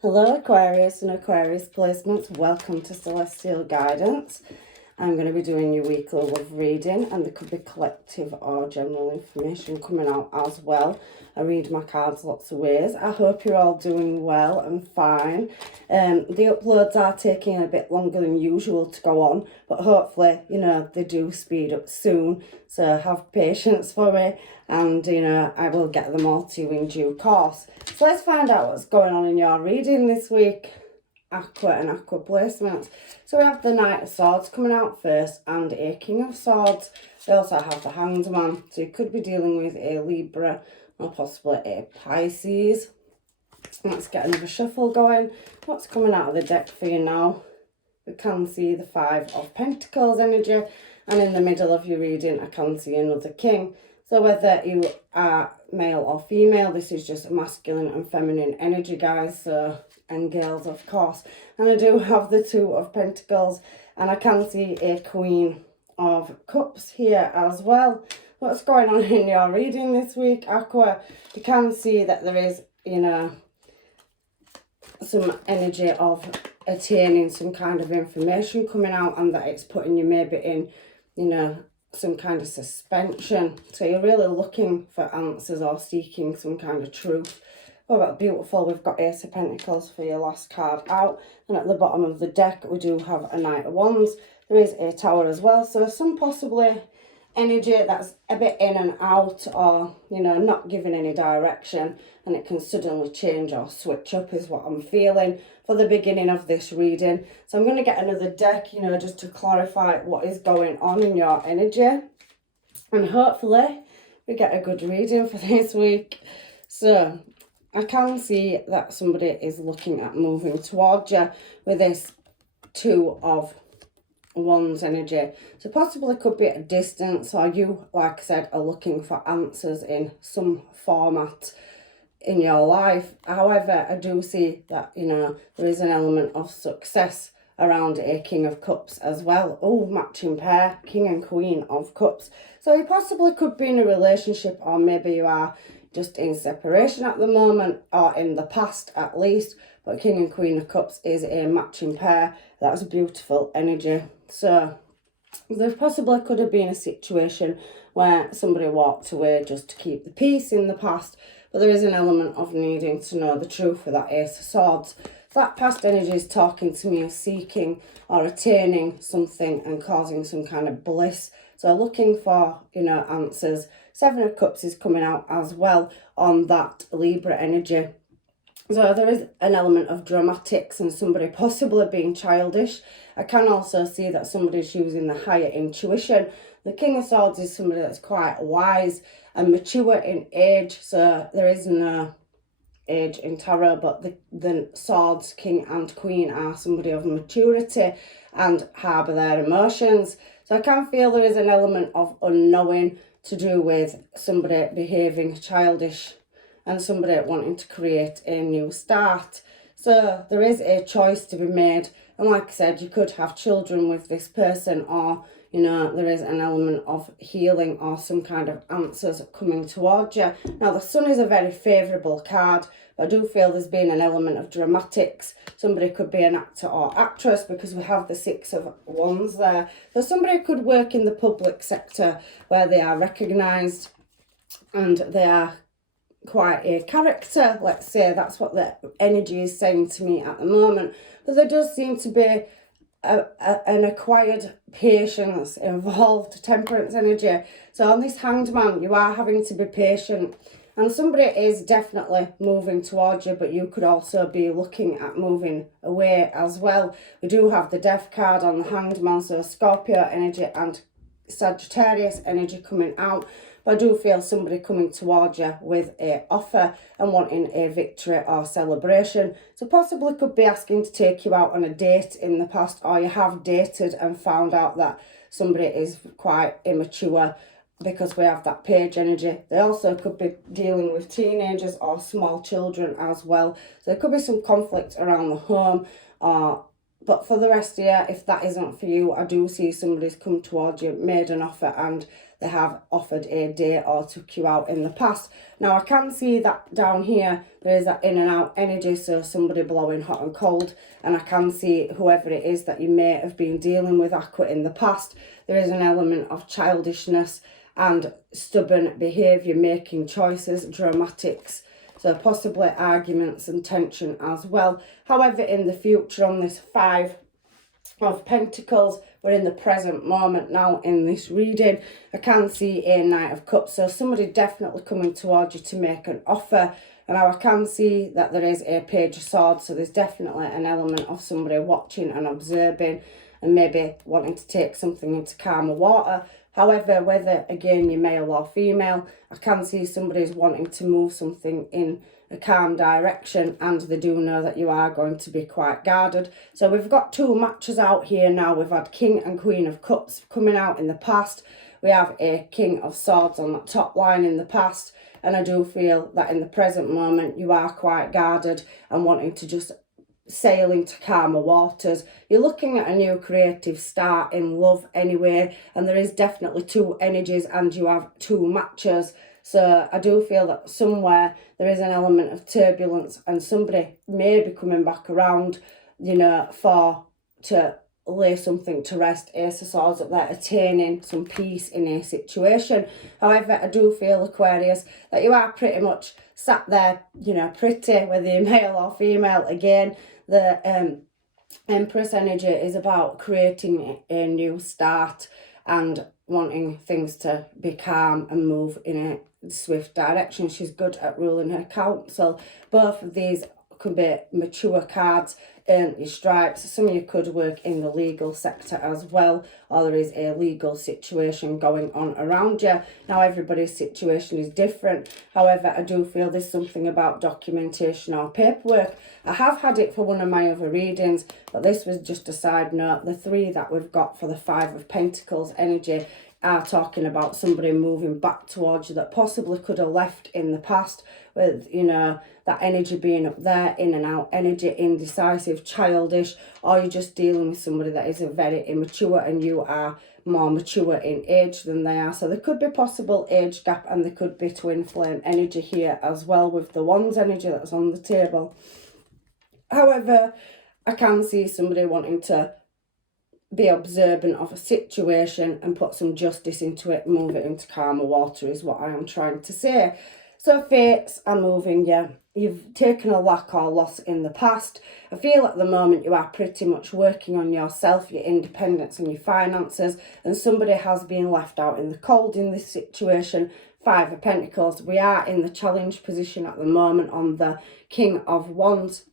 Hello Aquarius and Aquarius placements, welcome to Celestial Guidance. I'm going to be doing your weekly love reading, and there could be collective or general information coming out as well. I read my cards lots of ways. I hope you're all doing well and fine. The uploads are taking a bit longer than usual to go on, but hopefully, they do speed up soon. So have patience for me, and, I will get them all to you in due course. So let's find out what's going on in your reading this week. Aqua and Aqua placements. So we have the Knight of Swords coming out first and a King of Swords. We also have the Hanged Man. So you could be dealing with a Libra or possibly a Pisces. Let's get another shuffle going. What's coming out of the deck for you now? We can see the Five of Pentacles energy, and in the middle of your reading I can see another King. So whether you are male or female, this is just masculine and feminine energy, guys, and girls, of course. And I do have the Two of Pentacles, and I can see a Queen of Cups here as well. What's going on in your reading this week, Aqua? You can see that there is, some energy of attaining some kind of information coming out, and that it's putting you maybe in, some kind of suspension. So you're really looking for answers or seeking some kind of truth. Oh, that's beautiful. We've got Ace of Pentacles for your last card out. And at the bottom of the deck, we do have a Knight of Wands. There is a Tower as well. So some possibly energy that's a bit in and out, or, not giving any direction. And it can suddenly change or switch up is what I'm feeling for the beginning of this reading. So I'm going to get another deck, just to clarify what is going on in your energy. And hopefully we get a good reading for this week. So I can see that somebody is looking at moving towards you with this Two of Wands energy. So possibly could be at a distance, or you, like I said, are looking for answers in some format in your life. However, I do see that, there is an element of success around a King of Cups as well. Oh, matching pair, King and Queen of Cups. So you possibly could be in a relationship, or maybe you are just in separation at the moment, or in the past at least. But King and Queen of Cups is a matching pair. That's beautiful energy. So there possibly could have been a situation where somebody walked away just to keep the peace in the past, but there is an element of needing to know the truth with that Ace of Swords. That past energy is talking to me of seeking or attaining something and causing some kind of bliss. So looking for, answers. Seven of Cups is coming out as well on that Libra energy. So there is an element of dramatics and somebody possibly being childish. I can also see that somebody's using the higher intuition. The King of Swords is somebody that's quite wise and mature in age. So there is no age in tarot, but the Swords, King and Queen, are somebody of maturity and harbour their emotions. So I can feel there is an element of unknowing to do with somebody behaving childish and somebody wanting to create a new start. So there is a choice to be made. And like I said, you could have children with this person, or, there is an element of healing or some kind of answers coming towards you. Now, the Sun is a very favourable card, but I do feel there's been an element of dramatics. Somebody could be an actor or actress, because we have the Six of Wands there. So somebody could work in the public sector where they are recognised and they are quite a character, let's say. That's what the energy is saying to me at the moment. But there does seem to be an acquired patience involved, temperance energy. So on this Hanged Man, you are having to be patient, and somebody is definitely moving towards you, but you could also be looking at moving away as well. We do have the Death card on the Hanged Man, so Scorpio energy and Sagittarius energy coming out. But I do feel somebody coming towards you with an offer and wanting a victory or celebration. So possibly could be asking to take you out on a date in the past, or you have dated and found out that somebody is quite immature, because we have that Page energy. They also could be dealing with teenagers or small children as well. So there could be some conflict around the home, but for the rest of you, if that isn't for you, I do see somebody's come towards you, made an offer, and they have offered a date or took you out in the past. Now I can see that down here there is that in and out energy, so somebody blowing hot and cold, and I can see whoever it is that you may have been dealing with, Aqua, in the past. There is an element of childishness and stubborn behaviour, making choices, dramatics, so possibly arguments and tension as well. However, in the future, on this Five of Pentacles, we're in the present moment now in this reading. I can see a Knight of Cups, so somebody definitely coming towards you to make an offer. And now I can see that there is a Page of Swords, so there's definitely an element of somebody watching and observing and maybe wanting to take something into calmer water. However, whether, again, you're male or female, I can see somebody's wanting to move something in a calm direction, and they do know that you are going to be quite guarded. So we've got two matches out here now. We've had King and Queen of Cups coming out in the past. We have a King of Swords on that top line in the past, and I do feel that in the present moment you are quite guarded and wanting to just sail into calmer waters. You're looking at a new creative start in love anyway, and there is definitely two energies and you have two matches. So I do feel that somewhere there is an element of turbulence, and somebody may be coming back around, you know, to lay something to rest. Ace of Swords up there, attaining some peace in a situation. However, I do feel, Aquarius, that you are pretty much sat there, you know, pretty, whether you're male or female. Again, the Empress energy is about creating a new start and wanting things to be calm and move in a swift direction. She's good at ruling her counsel. Both of these could be mature cards. Earn your stripes. Some of you could work in the legal sector as well, or there is a legal situation going on around you. Now, everybody's situation is different. However, I do feel there's something about documentation or paperwork. I have had it for one of my other readings, but this was just a side note. The three that we've got for the Five of Pentacles energy are talking about somebody moving back towards you that possibly could have left in the past, with, you know, that energy being up there, in and out energy, indecisive, childish, or you're just dealing with somebody that is very immature and you are more mature in age than they are. So there could be possible age gap, and there could be twin flame energy here as well with the Wands energy that's on the table. However, I can see somebody wanting to be observant of a situation and put some justice into it, move it into calmer water is what I am trying to say. So fates are moving you. You've taken a lack or loss in the past. I feel at the moment you are pretty much working on yourself, your independence and your finances, and somebody has been left out in the cold in this situation. Five of Pentacles. We are in the challenge position at the moment on the King of Wands.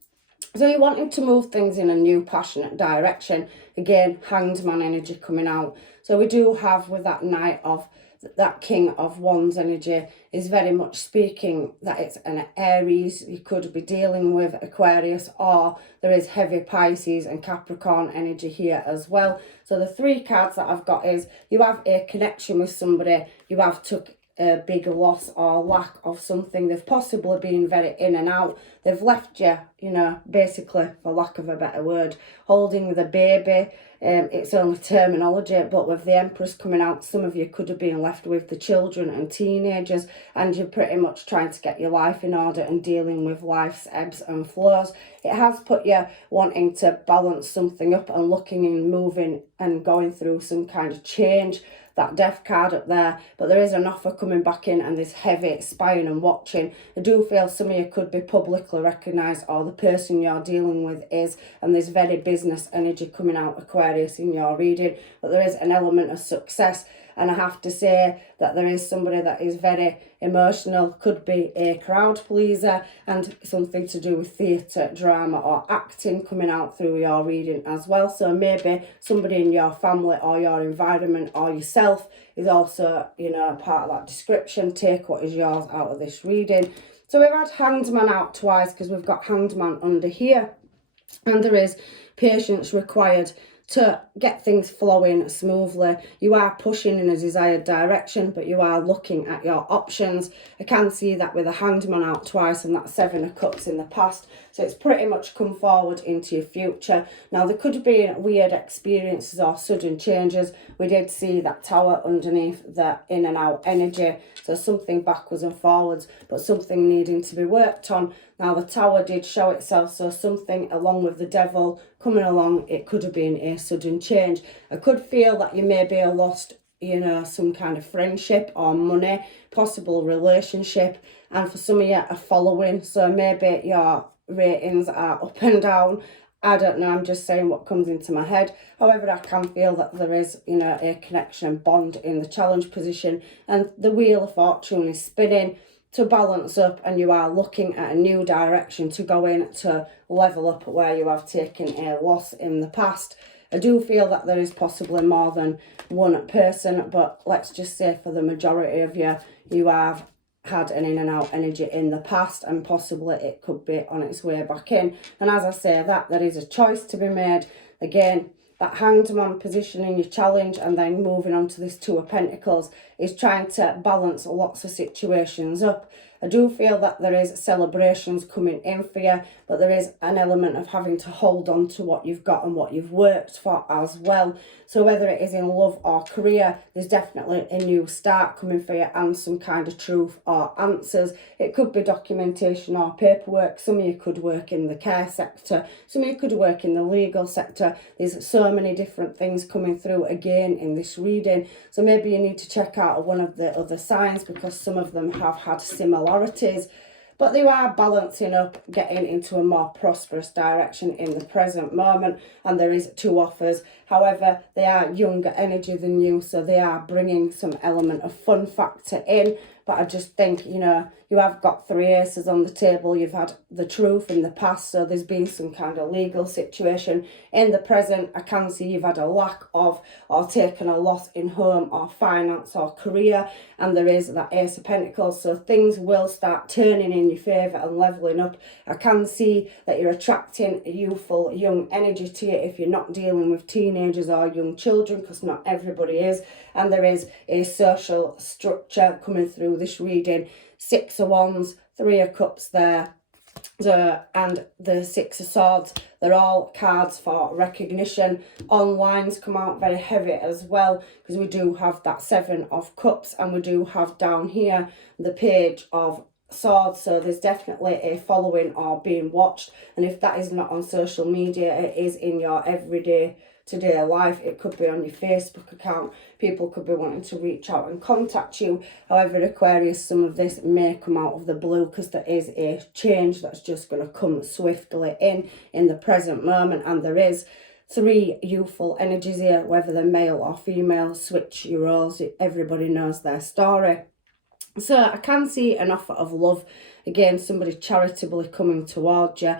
So you're wanting to move things in a new passionate direction. Again, Hanged Man energy coming out. So we do have with that Knight of that King of Wands energy is very much speaking that it's an Aries you could be dealing with, Aquarius, or there is heavy Pisces and Capricorn energy here as well. So the three cards that I've got is you have a connection with somebody, you have took a big loss or lack of something. They've possibly been very in and out. They've left you, you know, basically, for lack of a better word, holding the baby. It's only terminology, but with the Empress coming out, some of you could have been left with the children and teenagers, and you're pretty much trying to get your life in order and dealing with life's ebbs and flows. It has put you wanting to balance something up and looking and moving and going through some kind of change. That Death card up there, but there is an offer coming back in, and there's heavy spying and watching. I do feel some of you could be publicly recognised, or the person you're dealing with is, and there's very business energy coming out, Aquarius, in your reading, but there is an element of success. And I have to say that there is somebody that is very emotional, could be a crowd pleaser, and something to do with theatre, drama or acting coming out through your reading as well. So maybe somebody in your family or your environment or yourself is also, you know, part of that description. Take what is yours out of this reading. So we've had Hanged Man out twice because we've got Hanged Man under here, and there is patience required. to get things flowing smoothly. You are pushing in a desired direction, but you are looking at your options. I can see that with a Hanged Man out twice and that Seven of Cups in the past. So it's pretty much come forward into your future. Now, there could be weird experiences or sudden changes. We did see that Tower underneath the in and out energy. So something backwards and forwards, but something needing to be worked on. Now, the Tower did show itself, so something along with the Devil coming along, it could have been a sudden change. I could feel that you maybe have lost, you know, some kind of friendship or money, possible relationship, and for some of you, a following. So maybe your ratings are up and down. I don't know, I'm just saying what comes into my head. However, I can feel that there is, you know, a connection and bond in the challenge position, and the Wheel of Fortune is spinning to balance up, and you are looking at a new direction to go in to level up where you have taken a loss in the past. I do feel that there is possibly more than one person, but let's just say for the majority of you, you have had an in and out energy in the past, and possibly it could be on its way back in. And as I say that, there is a choice to be made. Again, that Hanged Man position in your challenge and then moving on to this Two of Pentacles is trying to balance lots of situations up. I do feel that there is celebrations coming in for you, but there is an element of having to hold on to what you've got and what you've worked for as well. So whether it is in love or career, there's definitely a new start coming for you and some kind of truth or answers. It could be documentation or paperwork. Some of you could work in the care sector. Some of you could work in the legal sector. There's so many different things coming through again in this reading. So maybe you need to check out one of the other signs, because some of them have had similarities. But they are balancing up, getting into a more prosperous direction in the present moment. And there is two offers. However, they are younger energy than you, so they are bringing some element of fun factor in. But I just think, you know, you have got 3 aces on the table. You've had the truth in the past, so there's been some kind of legal situation. In the present, I can see you've had a lack of or taken a loss in home or finance or career. And there is that Ace of Pentacles, so things will start turning in your favour and levelling up. I can see that you're attracting youthful, young energy to you if you're not dealing with teenagers or young children, because not everybody is. And there is a social structure coming through this reading. 6 of Wands, 3 of Cups there, and the 6 of Swords. They're all cards for recognition. Online's come out very heavy as well, because we do have that 7 of Cups, and we do have down here the Page of Swords. So there's definitely a following or being watched, and if that is not on social media, it is in your everyday today life. It could be on your Facebook account. People could be wanting to reach out and contact you. However, Aquarius, some of this may come out of the blue, because there is a change that's just going to come swiftly in the present moment. And there is 3 youthful energies here, whether they're male or female. Switch your roles. Everybody knows their story. So I can see an offer of love. Again, somebody charitably coming towards you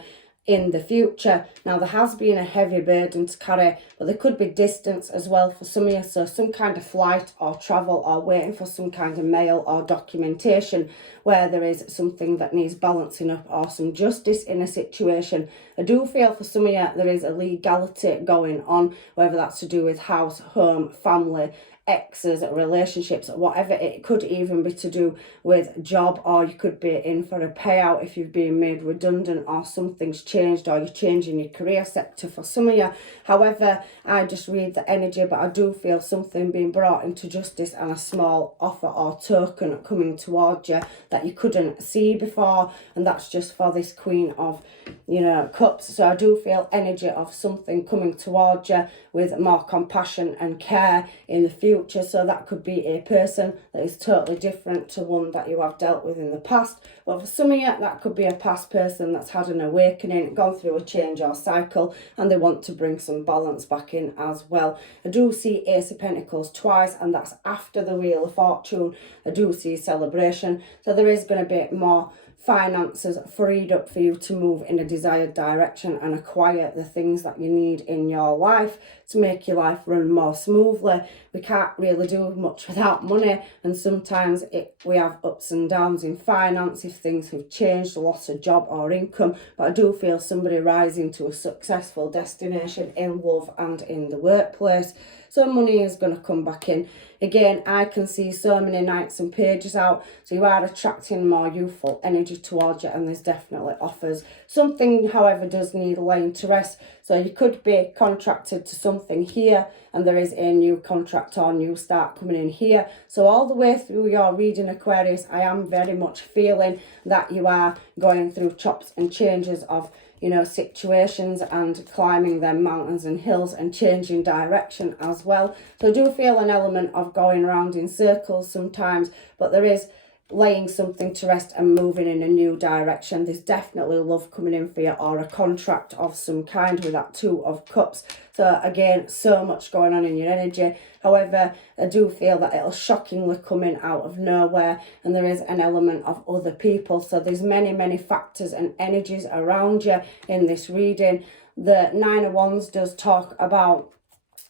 in the future. Now, there has been a heavy burden to carry, but there could be distance as well for some of you. So some kind of flight or travel, or waiting for some kind of mail or documentation where there is something that needs balancing up, or some justice in a situation. I do feel for some of you there is a legality going on, whether that's to do with house, home, family, exes, relationships, whatever. It could even be to do with job, or you could be in for a payout if you've been made redundant, or something's changed, or you're changing your career sector for some of you. However, I just read the energy, but I do feel something being brought into justice, and a small offer or token coming towards you that you couldn't see before. And that's just for this Queen of, you know, Cups. So I do feel energy of something coming towards you with more compassion and care in the future. So that could be a person that is totally different to one that you have dealt with in the past. But for some of you, that could be a past person that's had an awakening, gone through a change or cycle, and they want to bring some balance back in as well. I do see Ace of Pentacles twice, and that's after the Wheel of Fortune. I do see celebration. So there is going to be more finances freed up for you to move in a desired direction and acquire the things that you need in your life to make your life run more smoothly. We can't really do much without money, and sometimes we have ups and downs in finance if things have changed, loss of job or income. But I do feel somebody rising to a successful destination in love and in the workplace. So money is going to come back in. Again, I can see so many Knights and Pages out, so you are attracting more youthful energy towards you, and there's definitely offers. Something, however, does need laying to rest. So you could be contracted to something here, and there is a new contract or new start coming in here. So all the way through your reading, Aquarius, I am very much feeling that you are going through chops and changes of, you know, situations and climbing them mountains and hills and changing direction as well. So I do feel an element of going around in circles sometimes, but there is laying something to rest and moving in a new direction. There's definitely love coming in for you, or a contract of some kind with that Two of Cups. So again, so much going on in your energy. However, I do feel that it'll shockingly come in out of nowhere, and there is an element of other people. So there's many factors and energies around you in this reading. The Nine of Wands does talk about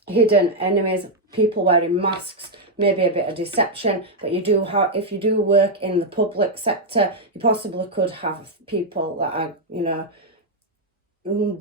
hidden enemies, people wearing masks, maybe a bit of deception. But you do have, if you do work in the public sector, you possibly could have people that are, you know,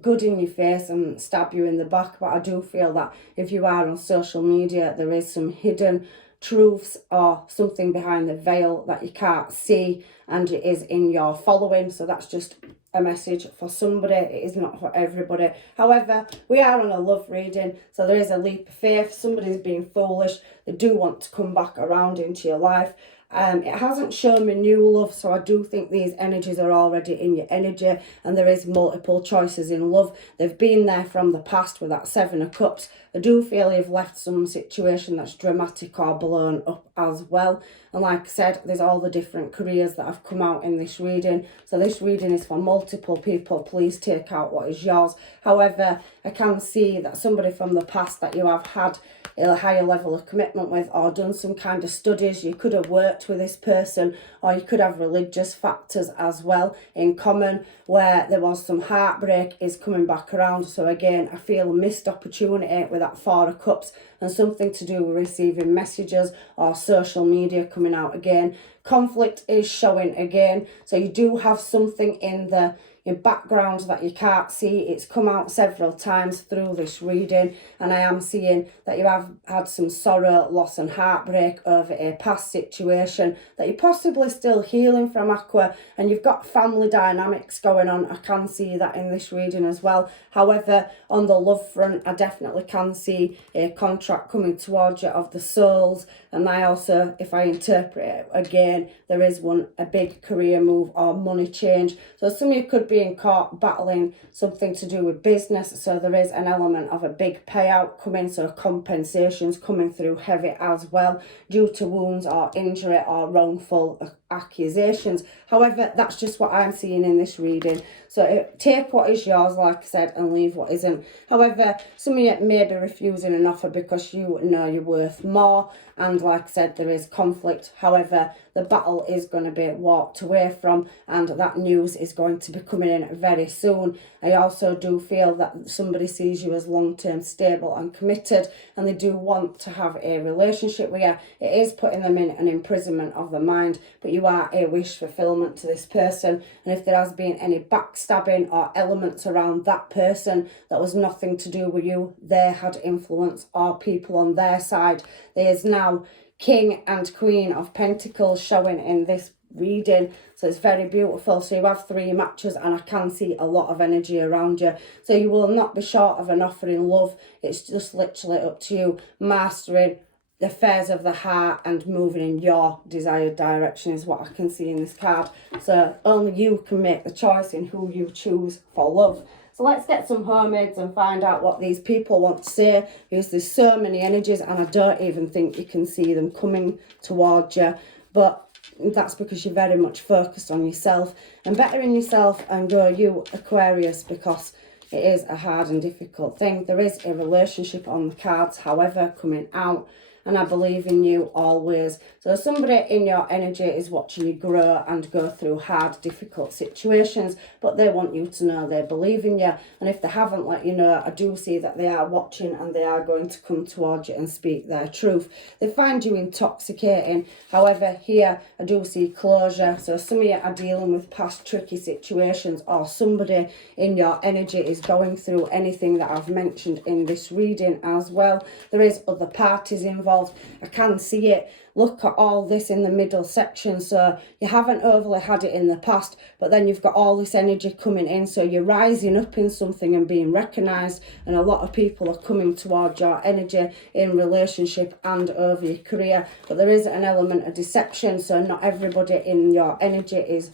good in your face and stab you in the back. But I do feel that if you are on social media, there is some hidden truths or something behind the veil that you can't see, and it is in your following. So that's just a message for somebody. It is not for everybody. However, we are on a love reading, so there is a leap of faith. Somebody's being foolish. They do want to come back around into your life. It hasn't shown me new love, so I do think these energies are already in your energy, and there is multiple choices in love. They've been there from the past with that Seven of Cups. I do feel you've left some situation that's dramatic or blown up as well. And like I said, there's all the different careers that have come out in this reading. So this reading is for multiple people. Please take out what is yours. However, I can see that somebody from the past that you have had a higher level of commitment with, or done some kind of studies. You could have worked with this person, or you could have religious factors as well in common, where there was some heartbreak is coming back around. So again, I feel a missed opportunity with that Four of Cups, and something to do with receiving messages or social media coming out again. Conflict is showing again, so you do have something in the background that you can't see. It's come out several times through this reading, and I am seeing that you have had some sorrow, loss and heartbreak over a past situation that you're possibly still healing from, Aqua, and you've got family dynamics going on. I can see that in this reading as well. However, on the love front, I definitely can see a contract coming towards you of the souls, and I also, if I interpret it again, there is a big career move or money change. So some of you could be being caught battling something to do with business, so there is an element of a big payout coming, so compensations coming through heavy as well due to wounds or injury or wrongful accusations. However, that's just what I'm seeing in this reading. So take what is yours, like I said, and leave what isn't. However, some of you may be refusing an offer because you know you're worth more, and like I said, there is conflict. However, the battle is going to be walked away from, and that news is going to be coming in very soon. I also do feel that somebody sees you as long-term stable and committed, and they do want to have a relationship with you. It is putting them in an imprisonment of the mind, but you are a wish fulfillment to this person. And if there has been any backstabbing or elements around that person that was nothing to do with you, they had influence or people on their side. There is now King and Queen of Pentacles showing in this reading, so it's very beautiful. So you have 3 matches, and I can see a lot of energy around you, so you will not be short of an offer in love. It's just literally up to you mastering the affairs of the heart and moving in your desired direction is what I can see in this card. So only you can make the choice in who you choose for love. So let's get some homemades and find out what these people want to say, because there's so many energies and I don't even think you can see them coming towards you. But that's because you're very much focused on yourself and bettering yourself, and go you, Aquarius, because it is a hard and difficult thing. There is a relationship on the cards, however, coming out. and I believe in you always. So somebody in your energy is watching you grow and go through hard, difficult situations, but they want you to know they believe in you. And if they haven't let you know, I do see that they are watching and they are going to come towards you and speak their truth. They find you intoxicating. However, here I do see closure. So some of you are dealing with past tricky situations, or somebody in your energy is going through anything that I've mentioned in this reading as well. There is other parties involved. I can see it. Look at all this in the middle section. So you haven't overly had it in the past, but then you've got all this energy coming in. So you're rising up in something and being recognised, and a lot of people are coming towards your energy in relationship and over your career. But there is an element of deception. So not everybody in your energy is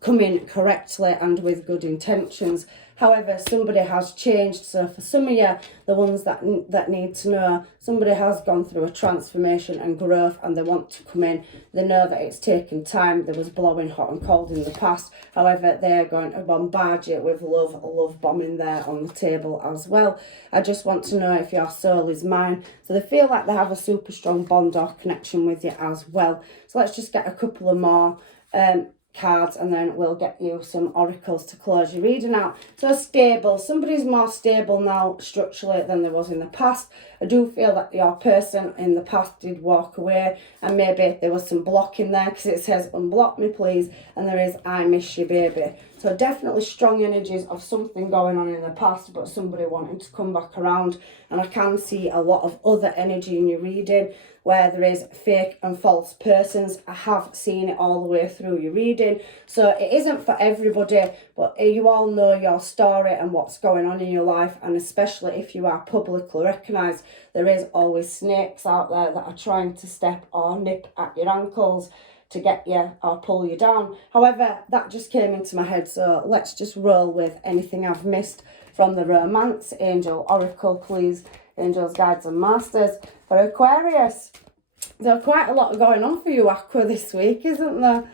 coming correctly and with good intentions. However, somebody has changed. So for some of you, the ones that need to know, somebody has gone through a transformation and growth and they want to come in. They know that it's taken time. There was blowing hot and cold in the past. However, they're going to bombard you with love bombing there on the table as well. I just want to know if your soul is mine. So they feel like they have a super strong bond or connection with you as well. So let's just get a couple of more cards, and then we'll get you some oracles to close your reading out. So stable. Somebody's more stable now structurally than there was in the past. I do feel that your person in the past did walk away, and maybe there was some blocking there, because it says unblock me please, and there is I miss you baby. So definitely strong energies of something going on in the past, but somebody wanting to come back around. And I can see a lot of other energy in your reading where there is fake and false persons. I have seen it all the way through your reading. So it isn't for everybody, but you all know your story and what's going on in your life. And especially if you are publicly recognised, there is always snakes out there that are trying to step or nip at your ankles to get you or pull you down. However, that just came into my head, so let's just roll with anything I've missed from the romance. Angel Oracle, please. Angels, guides and masters for Aquarius. There's quite a lot going on for you, Aqua, this week, isn't there?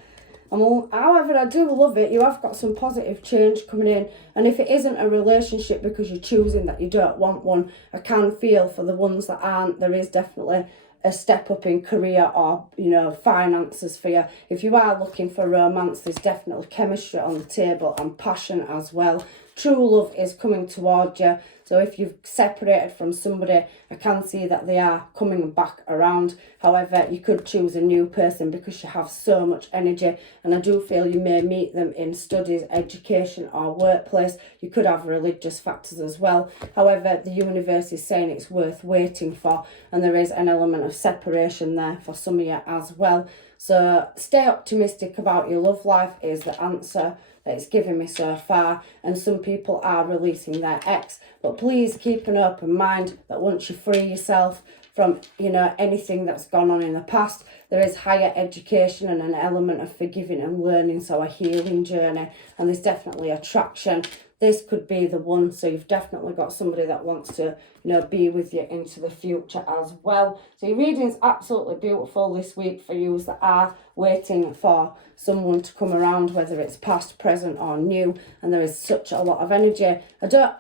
However, I do love it. You have got some positive change coming in. And if it isn't a relationship because you're choosing that you don't want one, I can feel for the ones that aren't, there is definitely a step up in career or, you know, finances for you. If you are looking for romance, there's definitely chemistry on the table and passion as well. True love is coming towards you. So if you've separated from somebody, I can see that they are coming back around. However, you could choose a new person because you have so much energy. And I do feel you may meet them in studies, education or workplace. You could have religious factors as well. However, the universe is saying it's worth waiting for. And there is an element of separation there for some of you as well. So stay optimistic about your love life is the answer that it's given me so far. And some people are releasing their ex, but please keep an open mind that once you free yourself from, you know, anything that's gone on in the past, there is higher education and an element of forgiving and learning, so a healing journey, and there's definitely attraction. This could be the one, so you've definitely got somebody that wants to, you know, be with you into the future as well. So your reading's absolutely beautiful this week for you that are waiting for someone to come around, whether it's past, present or new, and there is such a lot of energy. I don't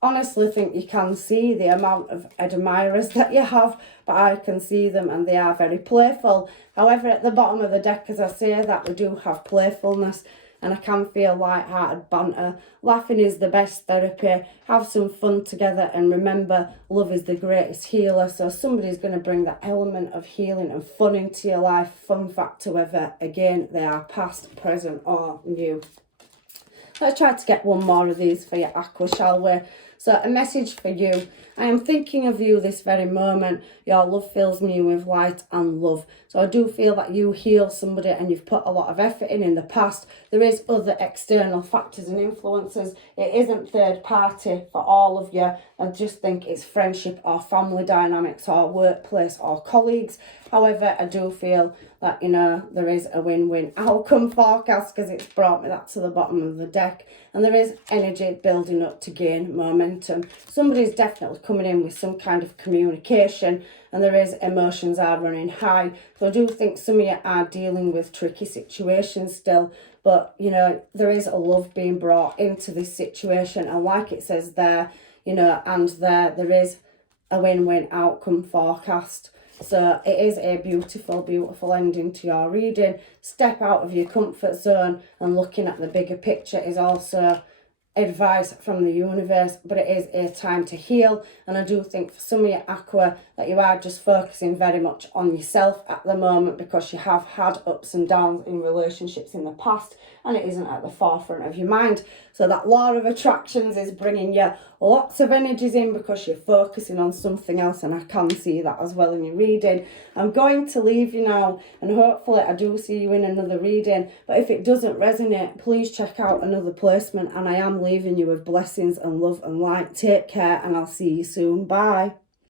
honestly think you can see the amount of admirers that you have, but I can see them and they are very playful. However, at the bottom of the deck, as I say that, we do have playfulness, and I can feel light-hearted banter. Laughing is the best therapy. Have some fun together, and remember, love is the greatest healer. So somebody's going to bring that element of healing and fun into your life. Fun factor, whether, again, they are past, present or new. Let's try to get one more of these for you, Aqua, shall we? So a message for you. I am thinking of you this very moment. Your love fills me with light and love. So I do feel that you heal somebody and you've put a lot of effort in the past. There is other external factors and influences. It isn't third party for all of you. I just think it's friendship or family dynamics or workplace or colleagues. However, I do feel that, you know, there is a win-win outcome forecast because it's brought me that to the bottom of the deck. And there is energy building up to gain momentum. Somebody's definitely coming in with some kind of communication, and there is emotions are running high. So I do think some of you are dealing with tricky situations still, but, you know, there is a love being brought into this situation. And like it says there, you know, and there is a win-win outcome forecast. So it is a beautiful, beautiful ending to your reading. Step out of your comfort zone, and looking at the bigger picture is also advice from the universe, but it is a time to heal. And I do think for some of your Aqua that you are just focusing very much on yourself at the moment, because you have had ups and downs in relationships in the past and it isn't at the forefront of your mind. So that law of attractions is bringing you lots of energies in because you're focusing on something else, and I can see that as well in your reading. I'm going to leave you now, and hopefully I do see you in another reading, but if it doesn't resonate, please check out another placement, and I am leaving you with blessings and love and light. Take care, and I'll see you soon. Bye.